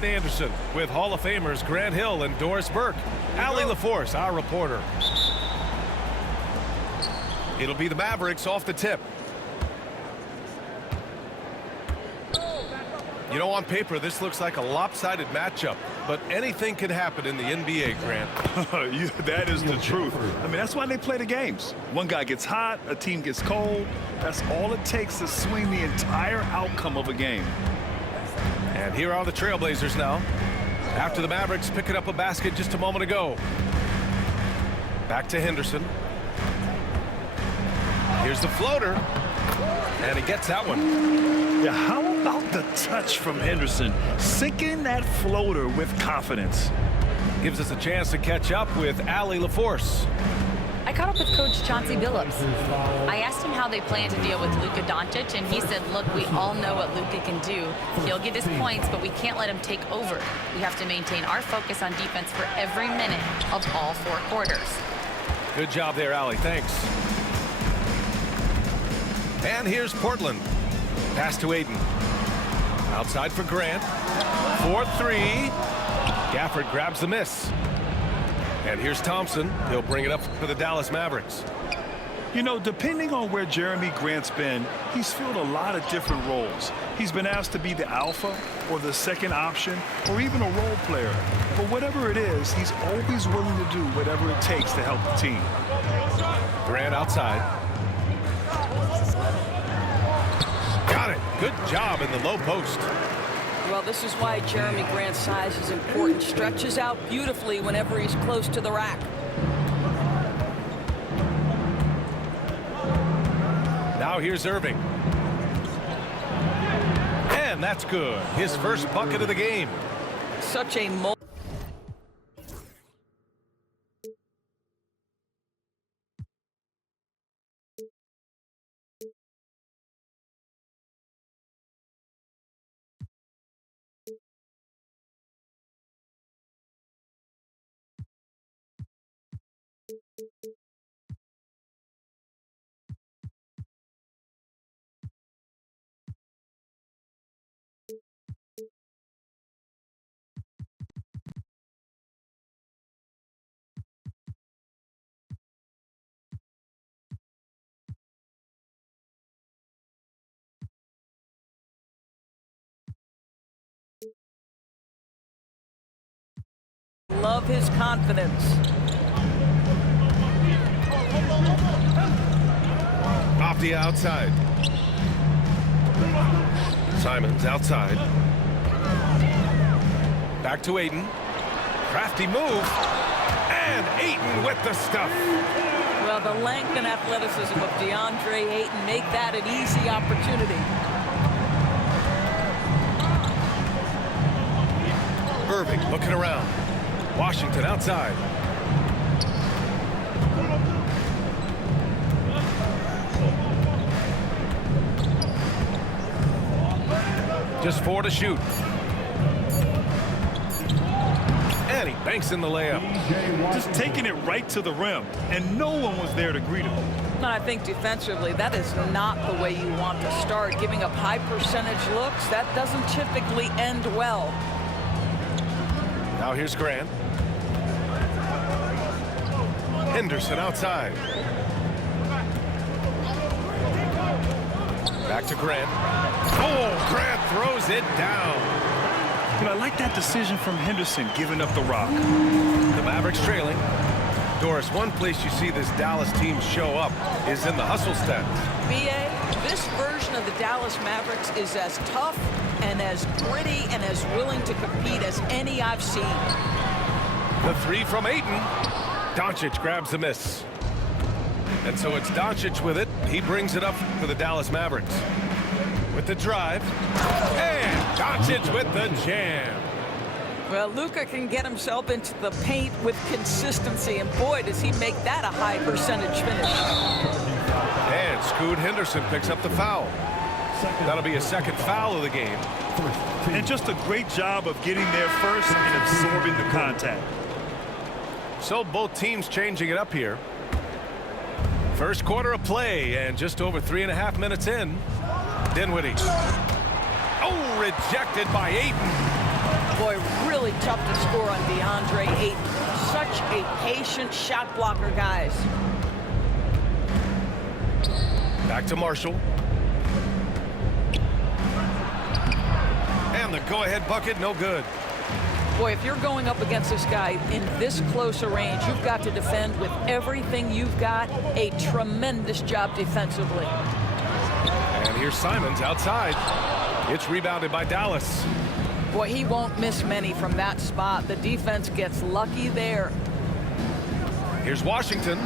Brian Anderson with Hall of Famers Grant Hill and Doris Burke. Allie LaForce, our reporter. It'll be the Mavericks off the tip. You know, on paper, this looks like a lopsided matchup, but anything can happen in the NBA, Grant. That is the truth. I mean, that's why they play the games. One guy gets hot, a team gets cold. That's all it takes to swing the entire outcome of a game. And here are the Trailblazers now. After the Mavericks picking up a basket just a moment ago. Back to Henderson. Here's the floater. And he gets that one. Yeah, how about the touch from Henderson? Sinking that floater with confidence. Gives us a chance to catch up with Allie LaForce. I caught up with Coach Chauncey Billups. I asked him how they plan to deal with Luka Doncic, and he said, look, we all know what Luka can do. He'll get his points, but we can't let him take over. We have to maintain our focus on defense for every minute of all 4 quarters. Good job there, Allie. Thanks. And here's Portland. Pass to Aiden. Outside for Grant. 4-3. Gafford grabs the miss. And here's Thompson. He'll bring it up for the Dallas Mavericks. You know, depending on where Jeremy Grant's been, he's filled a lot of different roles. He's been asked to be the alpha or the second option or even a role player. But whatever it is, he's always willing to do whatever it takes to help the team. Grant outside. Got it. Good job in the low post. Well, this is why Jeremy Grant's size is important. Stretches out beautifully whenever he's close to the rack. Now here's Irving. And that's good. His first bucket of the game. Such a love his confidence. Off the outside. Simons outside. Back to Aiden. Crafty move. And Ayton with the stuff. Well, the length and athleticism of DeAndre Ayton make that an easy opportunity. Irving looking around. Washington outside. Just 4 to shoot. And he banks in the layup. Just taking it right to the rim, and no one was there to greet him. And I think defensively, that is not the way you want to start. Giving up high percentage looks, that doesn't typically end well. Now here's Grant. Henderson outside. Back to Grant. Oh, Grant throws it down. But I like that decision from Henderson, giving up the rock. The Mavericks trailing. Doris, one place you see this Dallas team show up is in the hustle stats. B.A., this version of the Dallas Mavericks is as tough and as gritty and as willing to compete as any I've seen. The 3 from Ayton. Doncic grabs the miss. And so it's Doncic with it. He brings it up for the Dallas Mavericks. With the drive. And Doncic with the jam. Well, Luka can get himself into the paint with consistency, and boy, does he make that a high percentage finish. And Scoot Henderson picks up the foul. That'll be a second foul of the game. And just a great job of getting there first and absorbing the contact. So both teams changing it up here. First quarter of play, and just over 3.5 minutes in. Dinwiddie. Oh, rejected by Ayton. Boy, really tough to score on DeAndre Ayton. Such a patient shot blocker, guys. Back to Marshall. And the go-ahead bucket, no good. Boy, if you're going up against this guy in this close a range, you've got to defend with everything you've got. A tremendous job defensively. And here's Simons outside. It's rebounded by Dallas. Boy, he won't miss many from that spot. The defense gets lucky there. Here's Washington.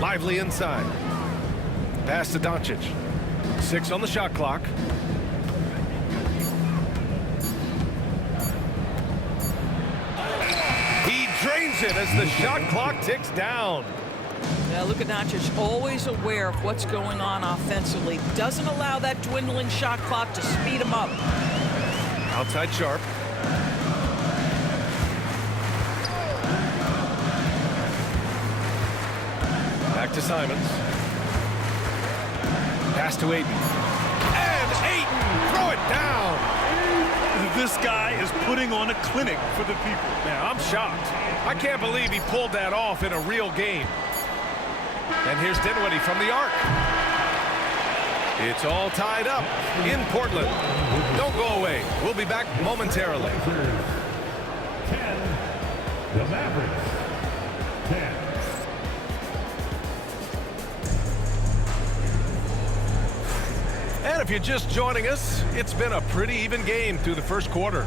Lively inside. Pass to Doncic. 6 on the shot clock. He drains it as the shot clock ticks down. Yeah, Luka Doncic always aware of what's going on offensively. Doesn't allow that dwindling shot clock to speed him up. Outside Sharp. Back to Simons. Pass to Ayton. And Ayton, throw it down. This guy is putting on a clinic for the people. Man, I'm shocked. I can't believe he pulled that off in a real game. And here's Dinwiddie from the arc. It's all tied up in Portland. Don't go away. We'll be back momentarily. 10, the Mavericks. 10. And if you're just joining us, it's been a pretty even game through the first quarter.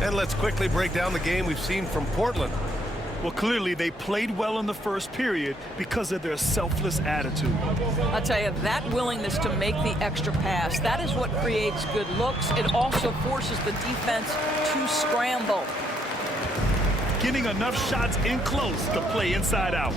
And let's quickly break down the game we've seen from Portland. Well, clearly they played well in the first period because of their selfless attitude. I'll tell you, that willingness to make the extra pass, that is what creates good looks. It also forces the defense to scramble. Getting enough shots in close to play inside out.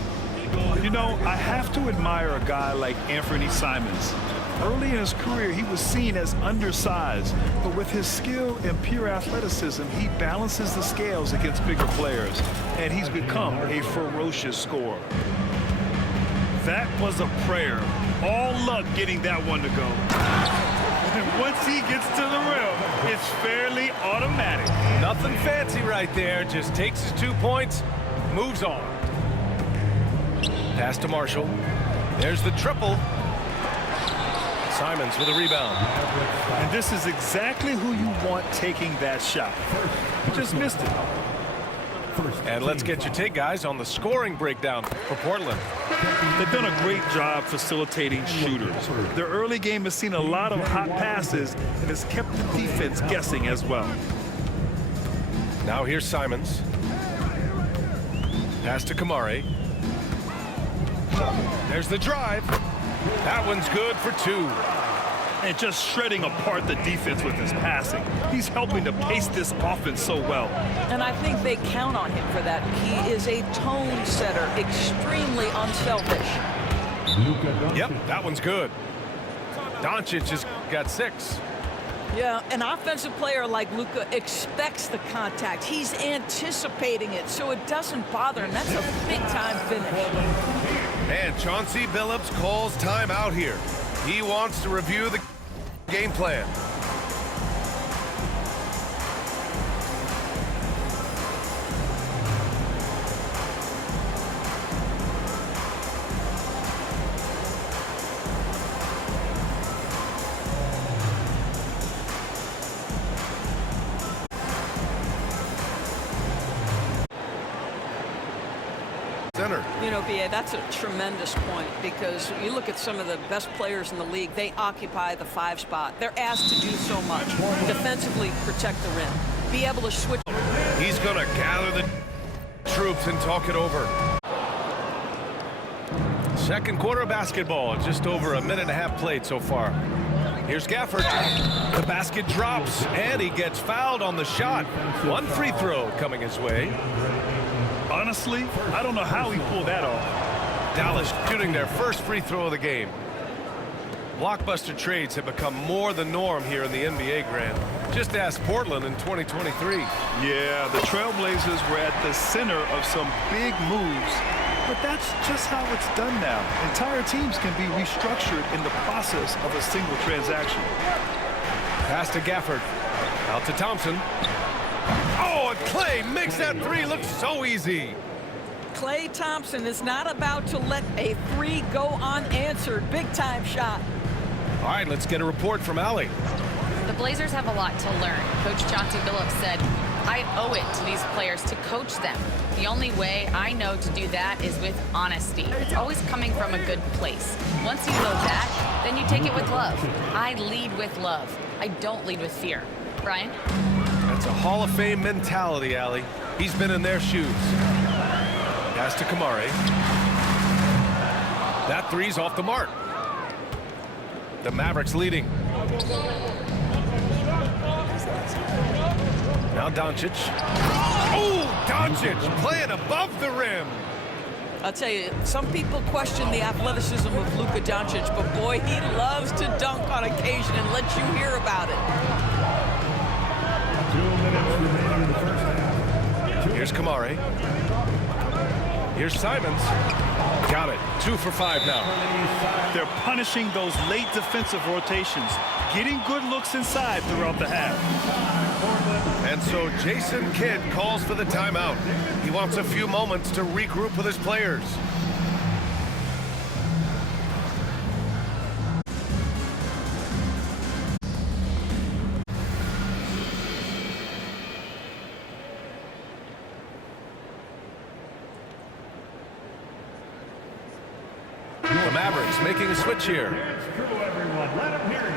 You know, I have to admire a guy like Anthony Simons. Early in his career, he was seen as undersized, but with his skill and pure athleticism, he balances the scales against bigger players, and he's become a ferocious scorer. That was a prayer. All luck getting that one to go. And once he gets to the rim, it's fairly automatic. Nothing fancy right there. Just takes his 2 points, moves on. Pass to Marshall. There's the triple. Simons with a rebound. And this is exactly who you want taking that shot. He just missed it. And let's get your take, guys, on the scoring breakdown for Portland. They've done a great job facilitating shooters. Their early game has seen a lot of hot passes and has kept the defense guessing as well. Now here's Simons. Pass to Kamari. There's the drive. That one's good for 2. And just shredding apart the defense with his passing. He's helping to pace this offense so well. And I think they count on him for that. He is a tone setter, extremely unselfish. Yep, that one's good. Doncic has got 6. Yeah, an offensive player like Luka expects the contact. He's anticipating it, so it doesn't bother him. That's a big-time finish. And Chauncey Billups calls timeout here. He wants to review the game plan. Center. You know, B.A., that's a tremendous point because you look at some of the best players in the league, they occupy the 5 spot. They're asked to do so much. Defensively, protect the rim. Be able to switch. He's going to gather the troops and talk it over. Second quarter of basketball, just over a minute and a half played so far. Here's Gafford. The basket drops, and he gets fouled on the shot. 1 free throw coming his way. Honestly, I don't know how he pulled that off. Dallas shooting their first free throw of the game. Blockbuster trades have become more the norm here in the NBA, Grant. Just ask Portland in 2023. Yeah, the Trailblazers were at the center of some big moves, but that's just how it's done now. Entire teams can be restructured in the process of a single transaction. Pass to Gafford. Out to Thompson. Oh, and Clay makes that three look so easy. Klay Thompson is not about to let a three go unanswered. Big-time shot. All right, let's get a report from Allie. The Blazers have a lot to learn. Coach Chauncey Billups said, I owe it to these players to coach them. The only way I know to do that is with honesty. It's always coming from a good place. Once you know that, then you take it with love. I lead with love. I don't lead with fear. Brian? That's a Hall of Fame mentality, Allie. He's been in their shoes. Pass to Kamari. That three's off the mark. The Mavericks leading. Now Doncic. Oh, Doncic playing above the rim. I'll tell you, some people question the athleticism of Luka Doncic, but boy, he loves to dunk on occasion and let you hear about it. 2 minutes remaining in the first half. Here's Kamari. Here's Simons. Got it. 2 for 5 now. They're punishing those late defensive rotations, getting good looks inside throughout the half. And so Jason Kidd calls for the timeout. He wants a few moments to regroup with his players. The Mavericks making a switch here. It's true, everyone. Let them hear you.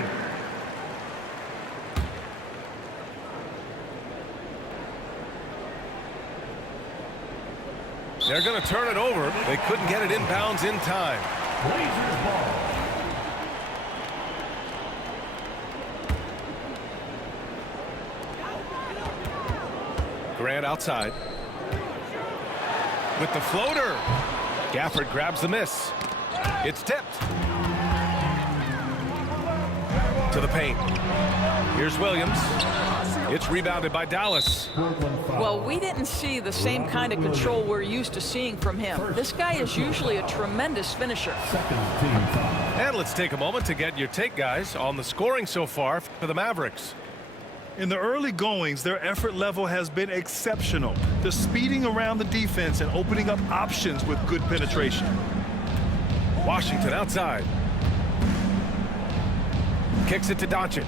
They're going to turn it over. They couldn't get it inbounds in time. Blazers ball. Grant outside. With the floater. Gafford grabs the miss. It's tipped. To the paint. Here's Williams. It's rebounded by Dallas. Well, we didn't see the same kind of control we're used to seeing from him. This guy is usually a tremendous finisher. Second team foul. And let's take a moment to get your take, guys, on the scoring so far for the Mavericks. In the early goings, their effort level has been exceptional. They're speeding around the defense and opening up options with good penetration. Washington outside. Kicks it to Doncic.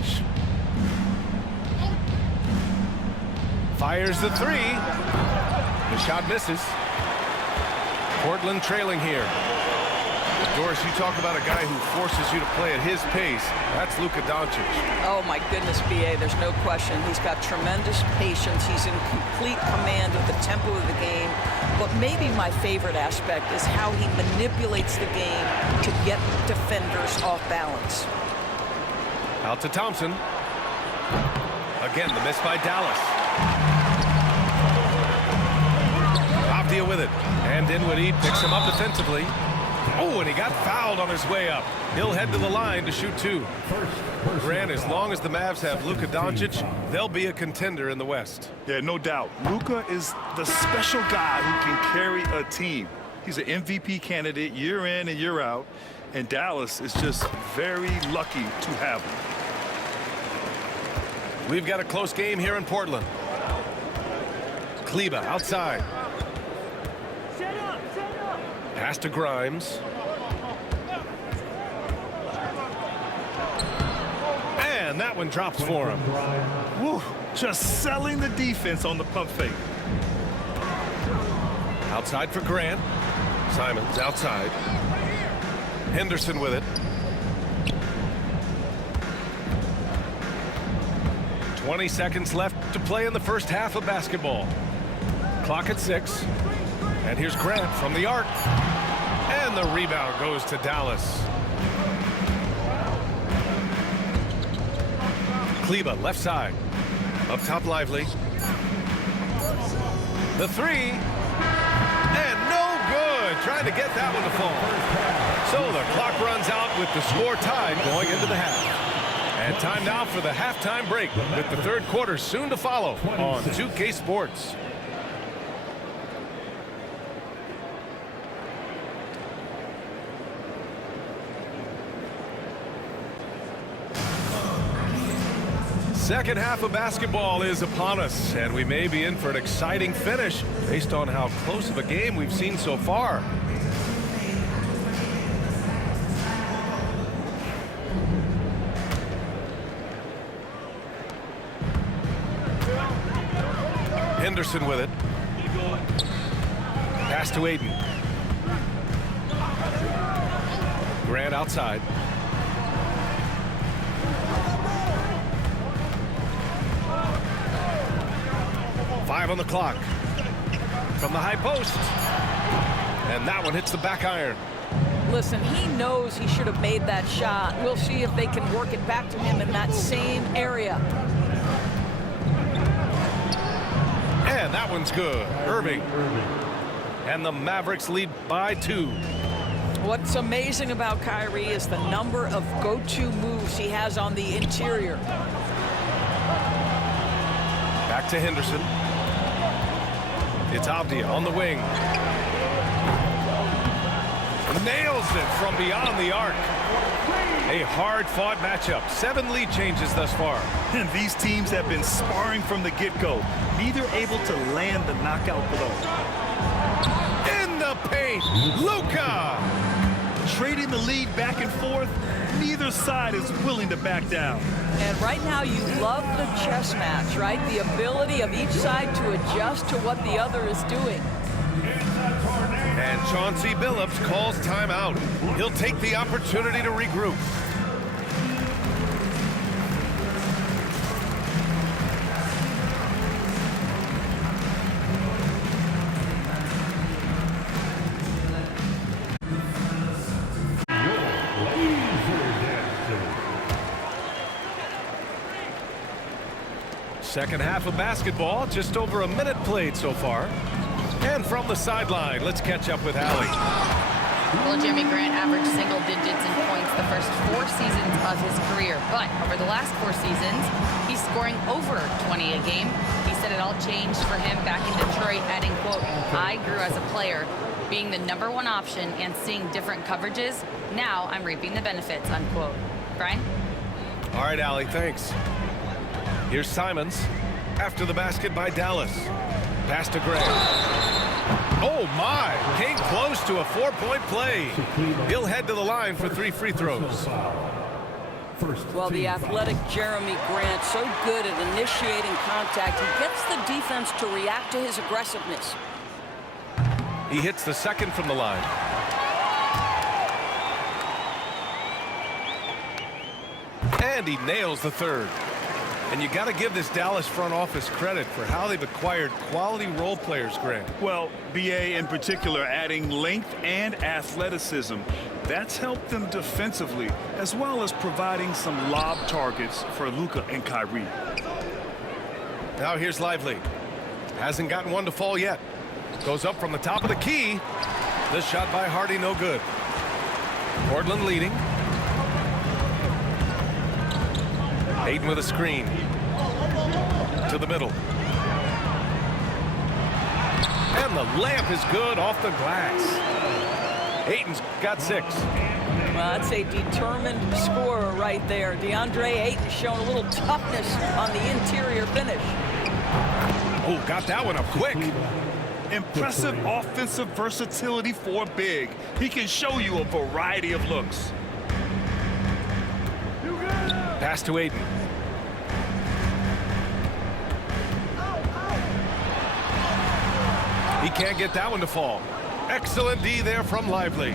Fires the three. The shot misses. Portland trailing here. Doris, you talk about a guy who forces you to play at his pace. That's Luka Doncic. Oh, my goodness, B.A., there's no question. He's got tremendous patience. He's in complete command of the tempo of the game. But maybe my favorite aspect is how he manipulates the game to get defenders off balance. Out to Thompson. Again, the miss by Dallas. Avdia with it. And Dinwiddie picks him up defensively. Oh, and he got fouled on his way up. He'll head to the line to shoot two. Grant, as long as the Mavs have Luka Doncic, they'll be a contender in the West. Yeah, no doubt. Luka is the special guy who can carry a team. He's an MVP candidate year in and year out, and Dallas is just very lucky to have him. We've got a close game here in Portland. Kleba outside. Pass to Grimes. And that one drops for him. Woo, just selling the defense on the pump fake. Outside for Grant. Simons outside. Henderson with it. 20 seconds left to play in the first half of basketball. Clock at 6. And here's Grant from the arc. And the rebound goes to Dallas. Kleba left side. Up top Lively. The three. And no good. Trying to get that one to fall. So the clock runs out with the score tied going into the half. And time now for the halftime break with the third quarter soon to follow on 2K Sports. Second half of basketball is upon us, and we may be in for an exciting finish based on how close of a game we've seen so far. Henderson with it. Pass to Aiden. Grant outside. Five on the clock. From the high post. And that one hits the back iron. Listen, he knows he should have made that shot. We'll see if they can work it back to him in that same area. And that one's good. Irving. And the Mavericks lead by 2. What's amazing about Kyrie is the number of go-to moves he has on the interior. Back to Henderson. It's Avdia on the wing. Nails it from beyond the arc. A hard-fought matchup. 7 lead changes thus far. And these teams have been sparring from the get-go. Neither able to land the knockout blow. In the paint, Luka! Trading the lead back and forth, neither side is willing to back down. And right now you love the chess match, right? The ability of each side to adjust to what the other is doing. And Chauncey Billups calls timeout. He'll take the opportunity to regroup. Second half of basketball, just over a minute played so far. And from the sideline, let's catch up with Allie. Well, Jeremy Grant averaged single digits in points the first 4 seasons of his career. But over the last 4 seasons, he's scoring over 20 a game. He said it all changed for him back in Detroit, adding, quote, "I grew as a player, being the #1 option and seeing different coverages. Now I'm reaping the benefits," unquote. Brian? All right, Allie, thanks. Here's Simons after the basket by Dallas. Pass to Gray. Oh, my. Came close to a 4-point play. He'll head to the line for 3 free throws. Well, the athletic Jeremy Grant, so good at initiating contact. He gets the defense to react to his aggressiveness. He hits the second from the line. And he nails the third. And you got to give this Dallas front office credit for how they've acquired quality role players, Grant. Well, BA in particular adding length and athleticism. That's helped them defensively, as well as providing some lob targets for Luka and Kyrie. Now here's Lively. Hasn't gotten one to fall yet. Goes up from the top of the key. This shot by Hardy, no good. Portland leading. Aiden with a screen. To the middle. And the layup is good off the glass. Aiden's got 6. Well, that's a determined scorer right there. DeAndre Ayton showing a little toughness on the interior finish. Oh, got that one up quick. Impressive offensive versatility for a big. He can show you a variety of looks. Pass to Aiden. He can't get that one to fall. Excellent D there from Lively.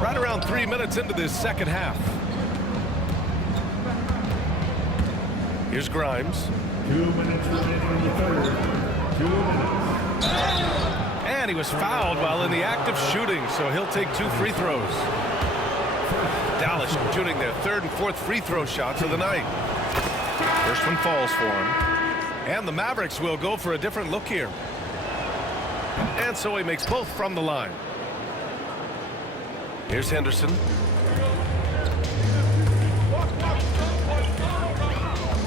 Right around 3 minutes into this second half. Here's Grimes. 2 minutes remaining in the third. 2 minutes. And he was fouled while in the act of shooting, so he'll take 2 free throws. Dallas shooting their 3rd and 4th free throw shots of the night. First one falls for him. And the Mavericks will go for a different look here. And so he makes both from the line. Here's Henderson.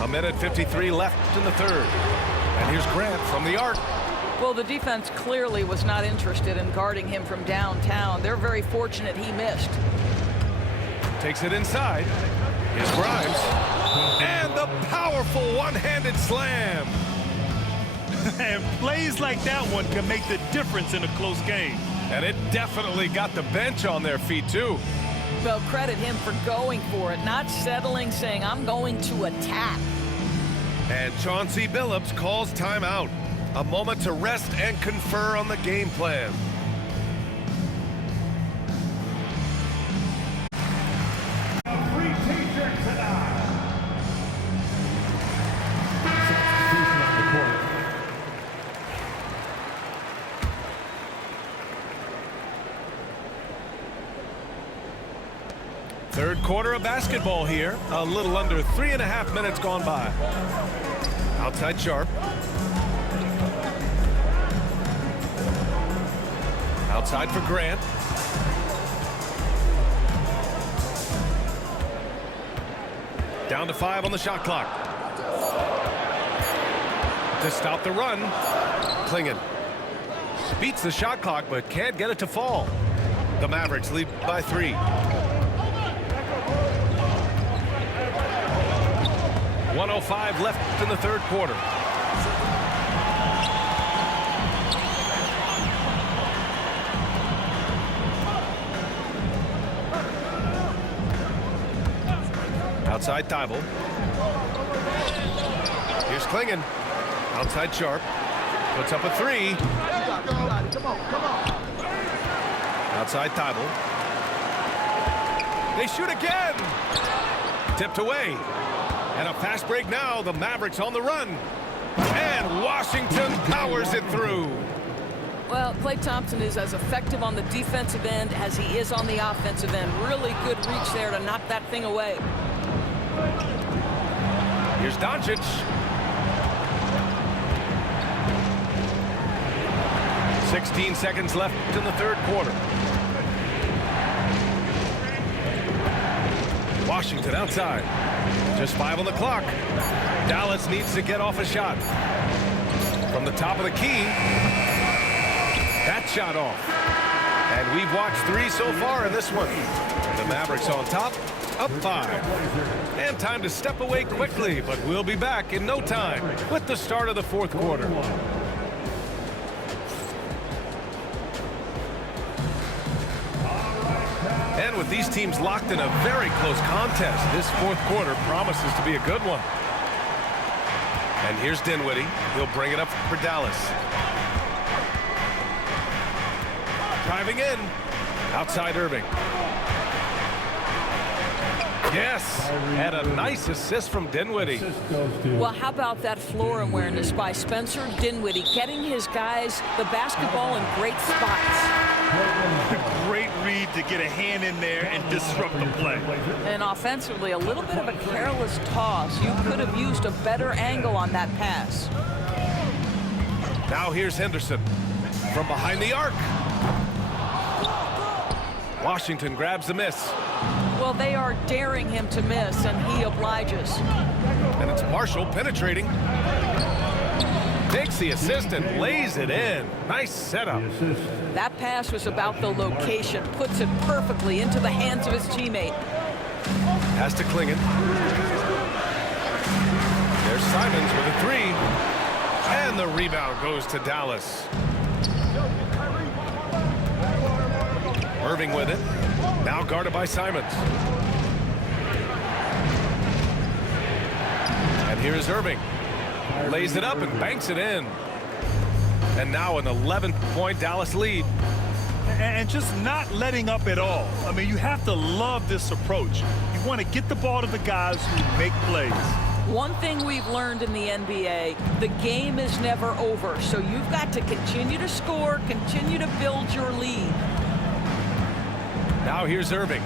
A minute 53 left in the third. And here's Grant from the arc. Well, the defense clearly was not interested in guarding him from downtown. They're very fortunate he missed. Takes it inside. Here's Grimes. And the powerful one-handed slam. And plays like that one can make the difference in a close game. And it definitely got the bench on their feet, too. Well, credit him for going for it, not settling, saying, I'm going to attack. And Chauncey Billups calls timeout. A moment to rest and confer on the game plan. Free t-shirt tonight. Substitution on the court. Third quarter of basketball here. A little under 3.5 minutes gone by. Outside Sharp. Outside for Grant. Down to 5 on the shot clock. To stop the run, Klingon beats the shot clock but can't get it to fall. The Mavericks lead by 3. 1:05 left in the third quarter. Outside Thibault. Here's Klingon. Outside Sharp. Puts up a 3. Outside Thibault. They shoot again. Tipped away. And a fast break now. The Mavericks on the run. And Washington powers it through. Well, Klay Thompson is as effective on the defensive end as he is on the offensive end. Really good reach there to knock that thing away. Here's Doncic. 16 seconds left in the third quarter. Washington outside. Just 5 on the clock. Dallas needs to get off a shot. From the top of the key. That shot off. And we've watched 3 so far in this one. The Mavericks on top, up 5. And time to step away quickly, but we'll be back in no time with the start of the fourth quarter. And with these teams locked in a very close contest, this fourth quarter promises to be a good one. And here's Dinwiddie. He'll bring it up for Dallas. Driving in. Outside Irving. Yes, and a nice assist from Dinwiddie. Well, how about that floor awareness by Spencer Dinwiddie, getting his guys the basketball in great spots. Great read to get a hand in there and disrupt the play. And offensively, a little bit of a careless toss. You could have used a better angle on that pass. Now here's Henderson from behind the arc. Washington grabs the miss. Well, they are daring him to miss, and he obliges. And it's Marshall penetrating. Takes the assist and lays it in. Nice setup. That pass was about the location. Puts it perfectly into the hands of his teammate. Pass to Klingon. There's Simons with a 3. And the rebound goes to Dallas. Irving with it. Now guarded by Simons. And here's Irving. Lays it up and banks it in. And now an 11-point Dallas lead. And just not letting up at all. I mean, you have to love this approach. You want to get the ball to the guys who make plays. One thing we've learned in the NBA, the game is never over. So you've got to continue to score, continue to build your lead. Now here's Irving.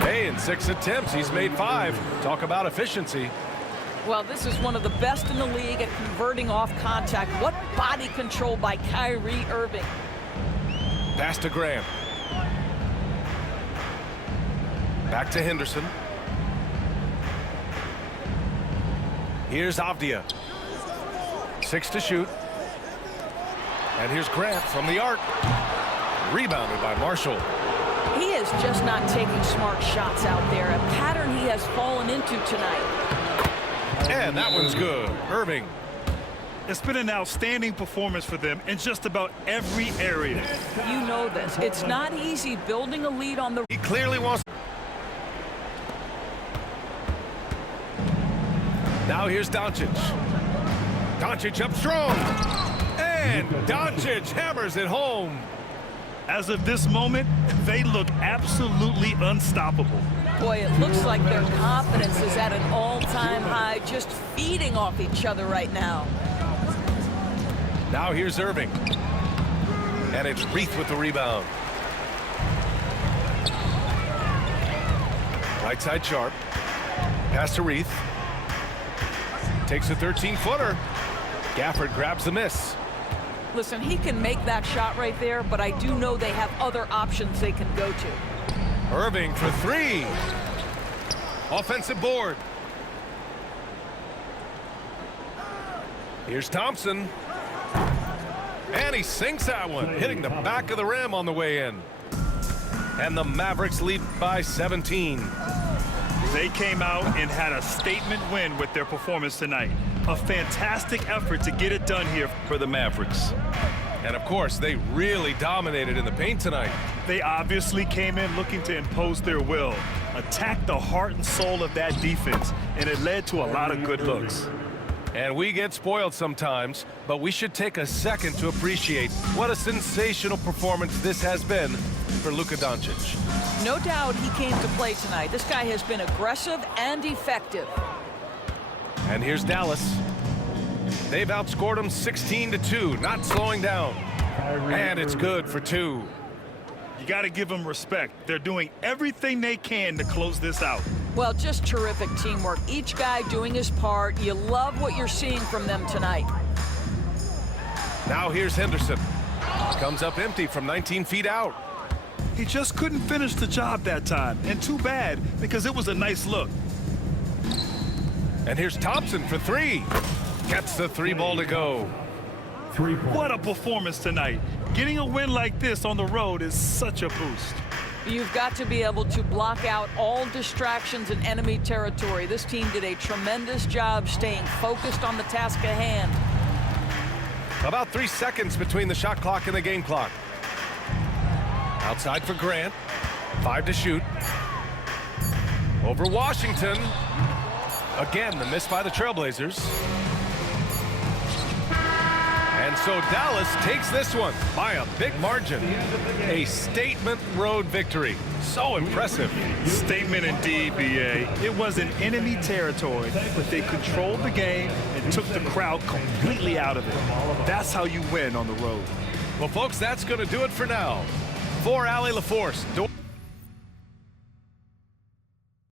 Hey, in 6 attempts, he's made 5. Talk about efficiency. Well, this is one of the best in the league at converting off contact. What body control by Kyrie Irving. Pass to Graham. Back to Henderson. Here's Avdia. 6 to shoot. And here's Grant from the arc. Rebounded by Marshall. He is is just not taking smart shots out there, a pattern he has fallen into tonight. And that one's good. Irving. It's been an outstanding performance for them in just about every area. You know this. It's not easy building a lead on the... He clearly wants... Now here's Doncic. Doncic up strong. And Doncic hammers it home. As of this moment, they look absolutely unstoppable. Boy, it looks like their confidence is at an all-time high, just feeding off each other right now. Now here's Irving. And it's Reith with the rebound. Right side Sharp. Pass to Reith. Takes a 13-footer. Gafford grabs the miss. Listen, he can make that shot right there, but I do know they have other options they can go to. Irving for three. Offensive board. Here's Thompson. And he sinks that one, hitting the back of the rim on the way in. And the Mavericks lead by 17. They came out and had a statement win with their performance tonight. A fantastic effort to get it done here for the Mavericks. And of course, they really dominated in the paint tonight. They obviously came in looking to impose their will, attack the heart and soul of that defense, and it led to a lot of good looks. And we get spoiled sometimes, but we should take a second to appreciate what a sensational performance this has been for Luka Doncic. No doubt he came to play tonight. This guy has been aggressive and effective. And here's Dallas. They've outscored them 16-2, not slowing down. And it's good for two. You got to give them respect. They're doing everything they can to close this out. Well, just terrific teamwork. Each guy doing his part. You love what you're seeing from them tonight. Now here's Henderson. Comes up empty from 19 feet out. He just couldn't finish the job that time, and too bad, because it was a nice look. And here's Thompson for three. Gets the three ball to go. 3 points. What a performance tonight. Getting a win like this on the road is such a boost. You've got to be able to block out all distractions in enemy territory. This team did a tremendous job staying focused on the task at hand. About 3 seconds between the shot clock and the game clock. Outside for Grant. 5 to shoot. Over Washington. Again, the miss by the Trailblazers. And so Dallas takes this one by a big margin. A statement road victory. So impressive. Statement indeed, B.A. It was in enemy territory, but they controlled the game and took the crowd completely out of it. That's how you win on the road. Well, folks, that's going to do it for now. For Allie LaForce.